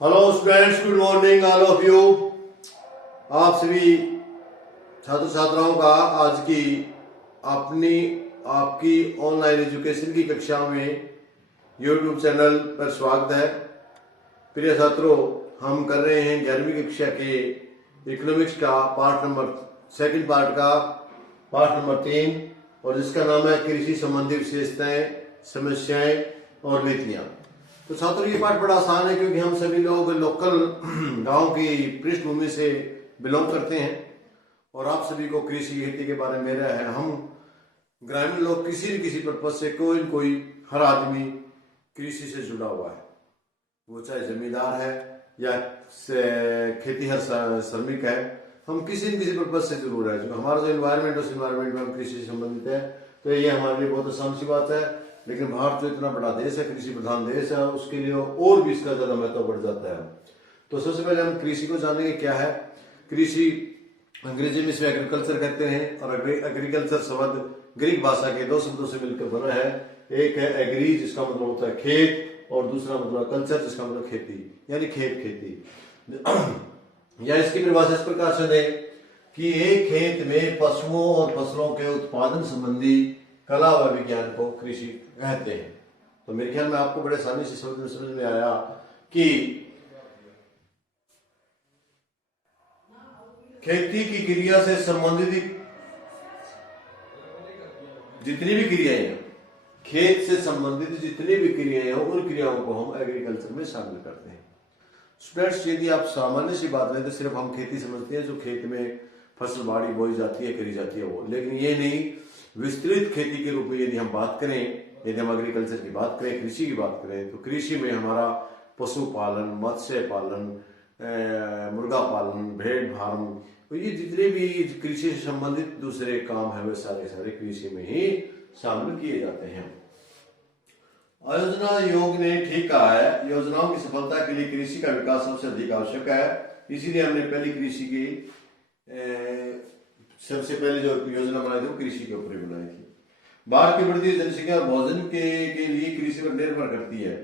Hello students, good morning all of you. आप सभी छात्र छात्राओं का आज की अपनी आपकी ऑनलाइन एजुकेशन की कक्षा में यूट्यूब चैनल पर स्वागत है। प्रिय छात्रों, हम कर रहे हैं 11वीं कक्षा के इकोनॉमिक्स का सेकंड पार्ट का पार्ट नंबर 3, और जिसका नाम है कृषि संबंधी विशेषताएं, समस्याएं और नीतियां। तो छात्रों, ये पाठ बड़ा आसान है क्योंकि हम सभी लोग लोकल गांव की पृष्ठभूमि से बिलोंग करते हैं और आप सभी को कृषि खेती के बारे में मेरा है। हम ग्रामीण लोग किसी न किसी पर्पज से कोई न कोई हर आदमी कृषि से जुड़ा हुआ है, वो चाहे जमींदार है या खेतीहर श्रमिक है। हम किसी न किसी पर्पज से जरूर है। जो हमारा जो इन्वायरमेंट उस इन्वायरमेंट में हम कृषि से संबंधित है, तो ये हमारे लिए बहुत आसान सी बात है। लेकिन भारत जो इतना बड़ा देश है, कृषि प्रधान देश है, उसके लिए और भी इसका ज्यादा महत्व बढ़ जाता है। तो सबसे पहले हम कृषि को जानेंगे क्या है। कृषि अंग्रेजी में इसमें एग्रीकल्चर कहते हैं, और एग्रीकल्चर शब्द ग्रीक भाषा के दो शब्दों से मिलकर बना है। एक है एग्री, जिसका मतलब होता है खेत, और दूसरा मतलब कल्चर, जिसका मतलब खेती, यानी खेत खेती। या इसकी परिभाषा इस प्रकार से दें कि एक खेत में पशुओं और फसलों के उत्पादन संबंधी कला व विज्ञान को कृषि कहते हैं। तो मेरे ख्याल में आपको बड़े आसानी से समझ में आया कि खेती की क्रिया से संबंधित जितनी भी क्रियाएं हैं, खेत से संबंधित जितनी भी क्रियाएं हैं, उन क्रियाओं को हम एग्रीकल्चर में शामिल करते हैं। स्टूडेंट्स, यदि आप सामान्य सी बात लें तो सिर्फ हम खेती समझते हैं, जो खेत में फसल बाड़ी बोई जाती है, करी जाती है वो। लेकिन ये नहीं, विस्तृत खेती के रूप में यदि हम बात करें, यदि हम एग्रीकल्चर की बात करें, कृषि की बात करें, तो कृषि में हमारा पशुपालन, मत्स्य पालन, मुर्गा पालन, भेड़ फार्म, तो ये जितने भी कृषि से संबंधित दूसरे काम है, वे सारे कृषि में ही शामिल किए जाते हैं। आयोजना योग ने ठीक कहा है, योजनाओं की सफलता के लिए कृषि का विकास सबसे अधिक आवश्यक है। इसीलिए हमने पहली कृषि की सबसे पहले जो योजना बनाई थी वो कृषि के ऊपर ही बनाई थी। भारत की बढ़ती जनसंख्या और भोजन के लिए कृषि पर निर्भर करती है।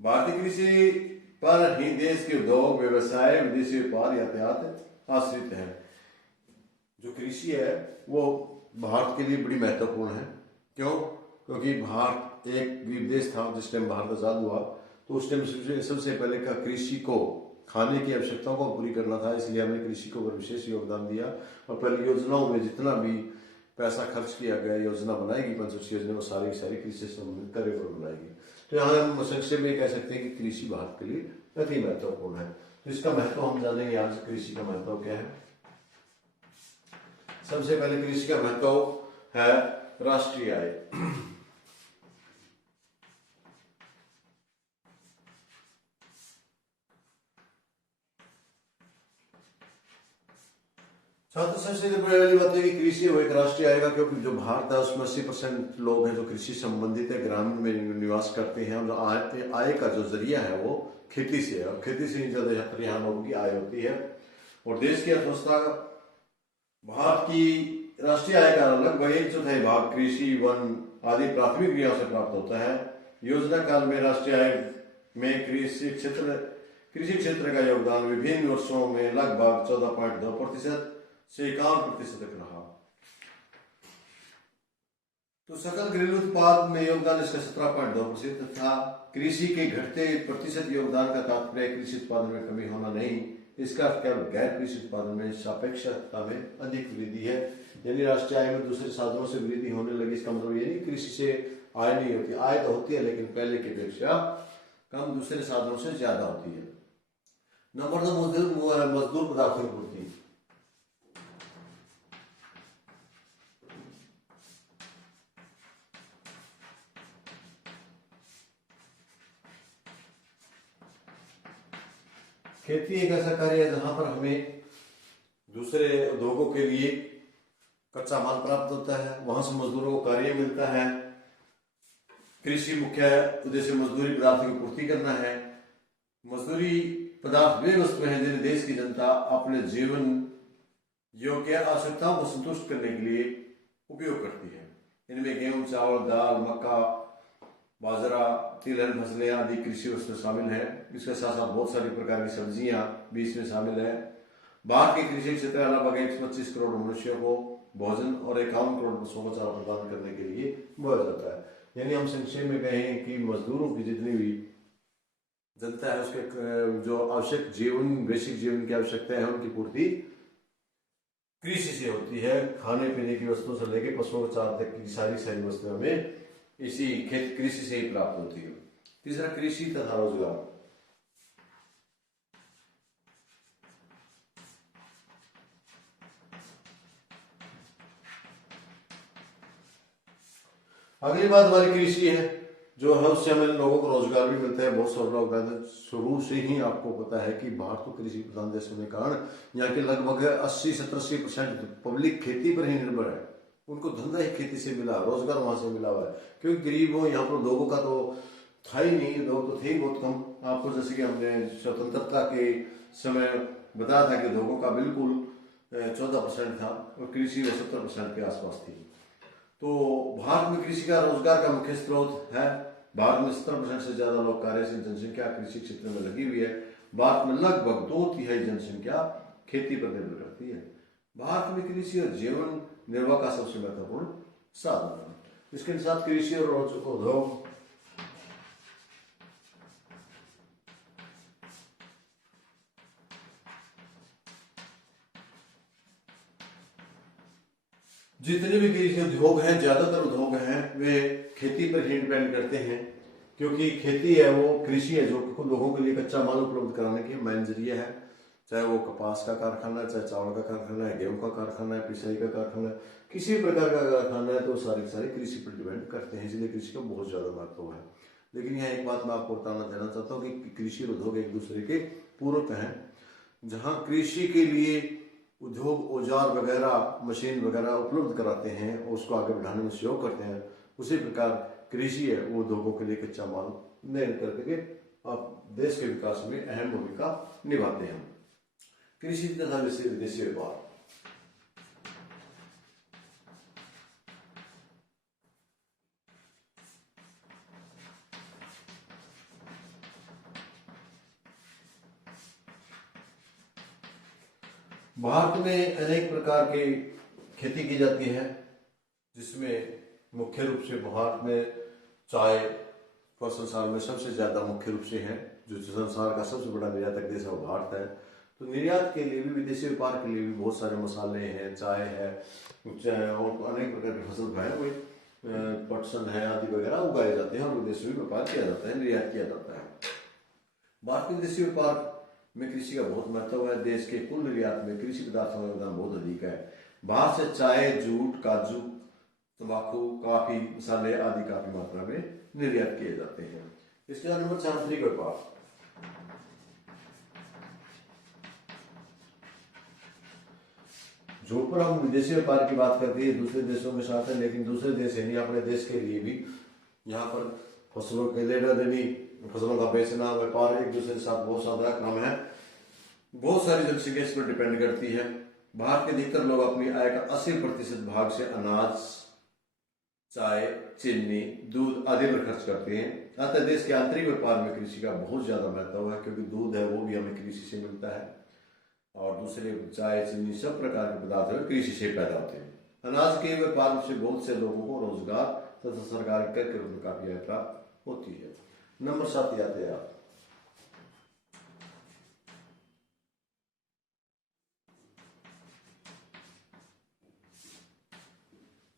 भारतीय कृषि पर ही देश के उद्योग, व्यवसाय, विदेशी व्यापार, यातायात आश्रित है। जो कृषि है वो भारत के लिए बड़ी महत्वपूर्ण है। क्यों? क्योंकि भारत एक द्वीप देश था। जिस टाइम भारत आजाद हुआ तो उस टाइम सबसे पहले का कृषि को खाने की आवश्यकताओं को पूरी करना था, इसलिए हमने कृषि को विशेष योगदान दिया। और पहले योजनाओं में जितना भी पैसा खर्च किया गया, योजना बनाएगी पंचवर्षीय योजना, वो सारी कृषि से संबंधित कार्य पर बनाएगी। तो यहाँ हम संक्षेप में कह सकते हैं कि कृषि भारत के लिए अति महत्वपूर्ण है। तो इसका महत्व हम जानेंगे आज। कृषि का महत्व क्या है? सबसे पहले कृषि का महत्व है राष्ट्रीय आय। छात्र, सबसे पहली बात है कि कृषि वो एक राष्ट्रीय आय का, क्योंकि जो भारत है उसमें 80% लोग हैं जो कृषि संबंधित है, ग्रामीण में निवास करते हैं। और आय का जो जरिया है वो खेती से है, और खेती से ही ज्यादा यहाँ लोगों की आय होती है। और देश की अर्थव्यवस्था, भारत की राष्ट्रीय आय का लगभग 1/4 भाग कृषि, वन आदि प्राथमिक क्रियाओं से प्राप्त होता है। योजना काल में राष्ट्रीय आय में कृषि क्षेत्र का योगदान विभिन्न वर्षों में लगभग 14.2% से 51% तक रहा। तो सकल घरेलू उत्पाद में योगदान इसका 17.2% था। कृषि के घटते प्रतिशत योगदान का तात्पर्य कृषि उत्पादन में कमी होना नहीं, इसका केवल गैर कृषि उत्पादन में सापेक्षता में अधिक वृद्धि है। यानी राष्ट्रीय आय में दूसरे साधनों से वृद्धि होने लगी। इसका मतलब ये नहीं कृषि से आय नहीं होती, आय तो होती है, लेकिन पहले की अपेक्षा कम दूसरे साधनों से ज्यादा होती है। नंबर 2, मजदूर पदार्थों की पूर्ति। खेती एक ऐसा कार्य है जहां पर हमें दूसरे उद्योगों के लिए कच्चा माल प्राप्त होता है, वहां से मजदूरों को कार्य मिलता है। कृषि मुख्य उद्देश्य मजदूरी पदार्थों की पूर्ति करना है। मजदूरी पदार्थ वे वस्तुएं हैं जिन्हें देश की जनता अपने जीवन योग्य आवश्यकताओं को संतुष्ट करने के लिए उपयोग करती है। इनमें गेहूं, चावल, दाल, मक्का, बाजरा, तिलहन फसलें आदि कृषि उसमें शामिल है। इसके साथ साथ बहुत सारी प्रकार की सब्जियां भी इसमें शामिल है। भारत के कृषि क्षेत्र लगभग 125 करोड़ मनुष्यों को भोजन और 51 करोड़ पशुओं को चारा प्रदान करने के लिए बोया जाता है। यानी हम संक्षेप में कहें कि मजदूरों की जितनी भी जनता है उसके जो आवश्यक जीवन, बेसिक जीवन की आवश्यकता है उनकी पूर्ति कृषि से होती है। खाने पीने की वस्तुओं से लेकर पशुओं को चारा तक की सारी वस्तुएं हमें इसी खेत कृषि से ही प्राप्त होती है। तीसरा, कृषि तथा रोजगार। अगली बात हमारी कृषि है जो है, उससे हमें लोगों को रोजगार भी मिलता है। बहुत सारे लोग शुरू से ही आपको पता है कि भारत तो कृषि प्रधान देश होने के कारण यहाँ के लगभग 80-70% पब्लिक खेती पर ही निर्भर है। उनको धंधा ही खेती से मिला, रोजगार वहां से मिला हुआ है। क्योंकि गरीब हो यहाँ पर लोगों का तो था ही नहीं, लोग तो थे ही बहुत कम। आपको जैसे कि हमने स्वतंत्रता के समय बताया था कि लोगों का बिल्कुल 14% था और कृषि में 70% के आसपास थी। तो भारत में कृषि का रोजगार का मुख्य स्रोत है। भारत में 70% से ज्यादा लोग कार्यशील जनसंख्या कृषि क्षेत्र में लगी हुई है। भारत में लगभग 2/3 जनसंख्या खेती पर निर्भर करती है। भारत में कृषि और जीवन निर्वाह का सबसे महत्वपूर्ण साधन है। इसके साथ कृषि और उद्योग जितने भी कृषि उद्योग हैं, ज्यादातर उद्योग हैं वे खेती पर ही डिपेंड करते हैं। क्योंकि खेती है वो कृषि है जो लोगों के लिए कच्चा माल उपलब्ध कराने की मेन जरिया है। चाहे वो कपास का कारखाना है, चाहे चावल का कारखाना है, गेहूं का कारखाना है, पिसाई का कारखाना है, किसी भी प्रकार का कारखाना है तो सारे के सारे कृषि पर डिपेंड करते हैं। इसलिए कृषि का बहुत ज्यादा महत्व है। लेकिन यहाँ एक बात मैं आपको बताना देना चाहता हूँ कि कृषि और उद्योग एक दूसरे के पूरक हैं। जहाँ कृषि के लिए उद्योग औजार वगैरह, मशीन वगैरह उपलब्ध कराते हैं और उसको आगे बढ़ाने में सहयोग करते हैं, उसी प्रकार कृषि है वो उद्योगों के लिए कच्चा माल निर्यात करके आप देश के विकास में अहम भूमिका निभाते हैं। कृषि तथा विदेशी व्यापार। भारत में अनेक प्रकार की खेती की जाती है, जिसमें मुख्य रूप से भारत में चाय का संसार में सबसे ज्यादा मुख्य रूप से है। जो संसार का सबसे बड़ा निर्यातक देश है वो भारत है। तो निर्यात के लिए भी, विदेशी व्यापार के लिए भी बहुत सारे मसाले हैं, चाय है और अनेक प्रकार की फसल है, वही पटसन है आदि वगैरह उगाए जाते हैं और विदेश में व्यापार किया जाता है, निर्यात किया जाता है। भारत में विदेशी व्यापार में कृषि का बहुत महत्व है। देश के कुल निर्यात में कृषि पदार्थों का योगदान बहुत अधिक है। बाहर से चाय, जूट, काजू, तंबाकू, काफी, मसाले आदि काफी मात्रा में निर्यात किए जाते हैं। इसके बाद नंबर 4, आंतरिक व्यापार। जो पर हम विदेशी व्यापार की बात करते हैं दूसरे देशों के साथ है, लेकिन दूसरे देश है नहीं, अपने देश के लिए भी यहाँ पर फसलों के लेना देनी, फसलों का बेचना, व्यापार एक दूसरे के साथ बहुत ज्यादा कम है। बहुत सारी जनसंख्या इस पर डिपेंड करती है। भारत के अधिकतर लोग अपनी आय का 80% भाग से अनाज, चाय, चीनी, दूध आदि पर खर्च करते हैं। अतः देश के आंतरिक व्यापार में कृषि का बहुत ज्यादा महत्व है, क्योंकि दूध है वो भी हमें कृषि से मिलता है और दूसरे चाय, चीनी सब प्रकार के पदार्थ कृषि से पैदा होते हैं। अनाज के व्यापार से बहुत से लोगों को रोजगार तथा सरकारी कर के रूप में काफी आय प्राप्त होती है। नंबर 7, यातायात।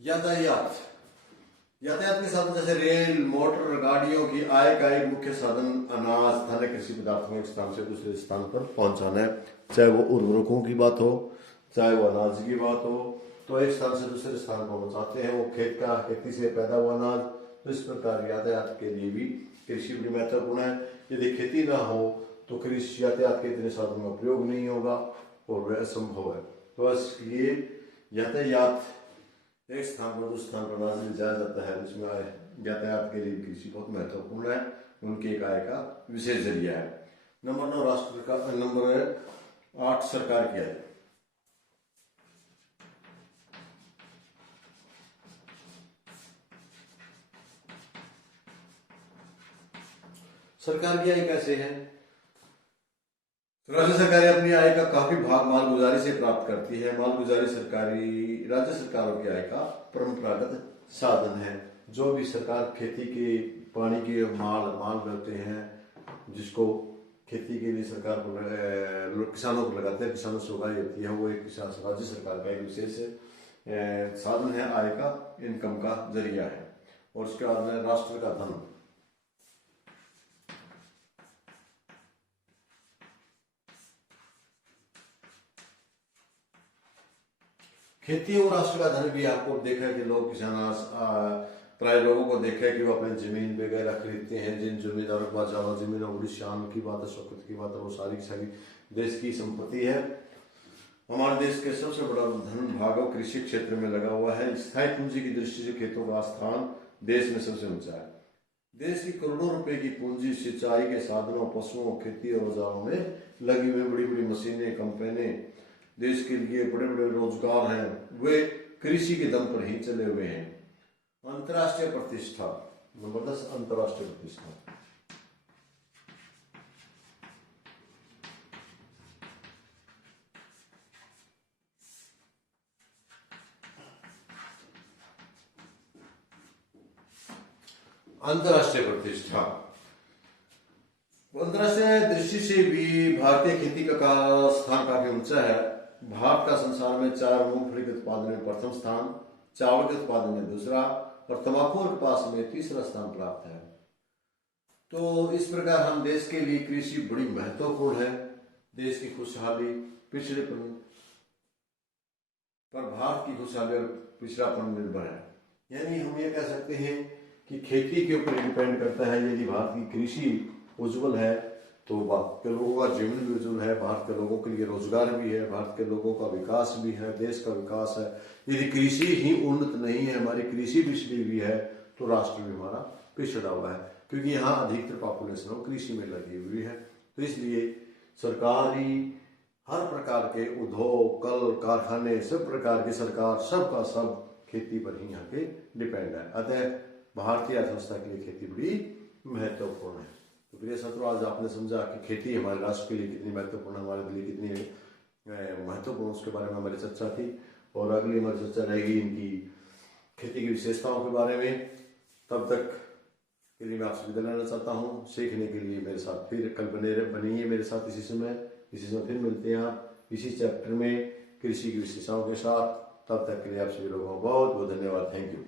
यातायात यातायात के साधन जैसे रेल, मोटर, गाड़ियों की आय का एक मुख्य साधन अनाज, खाने, कृषि पदार्थों एक स्थान से दूसरे स्थान पर पहुंचाना है। चाहे वो उर्वरकों की बात हो, चाहे वो अनाज की बात हो, तो एक स्थान से दूसरे स्थान पर पहुंचाते हैं। वो खेती से पैदा हुआ अनाज। तो इस प्रकार यातायात के लिए भी कृषि बड़ी महत्वपूर्ण है। यदि खेती ना हो तो कृषि यातायात के इतने साधनों का प्रयोग नहीं होगा और वह असंभव है। तो इसलिए यातायात एक स्थान पर दूसरे स्थान पर अनाज ले जाया जाता है, उसमें यातायात के लिए कृषि बहुत महत्वपूर्ण है, उनके एक आय का विशेष जरिया है। नंबर 9, राष्ट्र का। नंबर 8, सरकार की आय। सरकार की आय कैसे है? राज्य सरकारें अपनी आय का काफी भाग मालगुजारी से प्राप्त करती है। मालगुजारी सरकारी राज्य सरकारों की आय का परंपरागत साधन है। जो भी सरकार खेती के पानी के माल करते हैं, जिसको खेती के लिए सरकार को किसानों को लगाते हैं, किसानों से उगाई होती है, वो एक किसान राज्य सरकार का एक विशेष साधन है, आय का, इनकम का जरिया है। और उसके बाद में राष्ट्र का धन। खेती और राष्ट्र का धन भी आपको देखा है कि लोग किसान प्राय लोगों को देखा है कि वो अपने जमीन वगैरह खरीदते हैं। जिन जमींदारों के पास ज्यादा जमीन है, बड़ी शान की बात है, शौकत की बात है, वो सारी की सारी देश की संपत्ति है। हमारे देश के सबसे बड़ा धन भाग कृषि क्षेत्र में लगा हुआ है। स्थायी पूंजी की दृष्टि से खेतों का स्थान देश में सबसे ऊंचा है। देश की करोड़ों रुपए की पूंजी सिंचाई के साधनों, पशुओं, खेती और औजारों में लगी हुई बड़ी बड़ी मशीनें, कंपनियां, देश के लिए बड़े बड़े रोजगार हैं, वे कृषि के दम पर ही चले हुए हैं। अंतर्राष्ट्रीय प्रतिष्ठा, नंबर 10, अंतर्राष्ट्रीय प्रतिष्ठा। अंतर्राष्ट्रीय प्रतिष्ठा, अंतर्राष्ट्रीय दृष्टि से भी भारतीय खेती का स्थान काफी ऊंचा है। भारत का संसार में चाय, मूंगफली के उत्पादन में प्रथम स्थान, चावल के उत्पादन में दूसरा और तंबाकू और कपास में तीसरा स्थान प्राप्त है। तो इस प्रकार हम देश के लिए कृषि बड़ी महत्वपूर्ण है। देश की खुशहाली, पिछड़ेपन पर भारत की खुशहाली और पिछड़ापन निर्भर है। यानी हम ये कह सकते हैं कि खेती के ऊपर डिपेंड करता है। यदि भारत की कृषि उज्जवल है तो भारत के लोगों का जीवन भी उज्जवल है, भारत के लोगों के लिए रोजगार भी है, भारत के लोगों का विकास भी है, देश का विकास है। यदि कृषि ही उन्नत नहीं है, हमारी कृषि पिछड़ी हुई है, तो राष्ट्र भी हमारा पिछड़ा हुआ है, क्योंकि यहाँ अधिकतर पॉपुलेशन कृषि में लगी हुई है। तो इसलिए सरकारी हर प्रकार के उद्योग, कल कारखाने, सब प्रकार की सरकार, सबका सब खेती पर ही यहाँ पे डिपेंड है। अतः भारतीय अर्थव्यवस्था के लिए खेती बड़ी महत्वपूर्ण है। तो प्रिय छात्रों, आज आपने समझा कि खेती हमारे राष्ट्र के लिए कितनी महत्वपूर्ण है, हमारे लिए कितनी महत्वपूर्ण, उसके बारे में हमारी चर्चा थी। और अगली हमारी चर्चा रहेगी इनकी खेती की विशेषताओं के बारे में। तब तक के लिए मैं आपसे विदा लेना चाहता हूँ। सीखने के लिए मेरे साथ फिर कल बनिए मेरे साथ इसी समय फिर मिलते हैं आप इसी चैप्टर में कृषि की विशेषताओं के साथ। तब तक के लिए आप सभी लोगों को बहुत बहुत धन्यवाद। Thank you.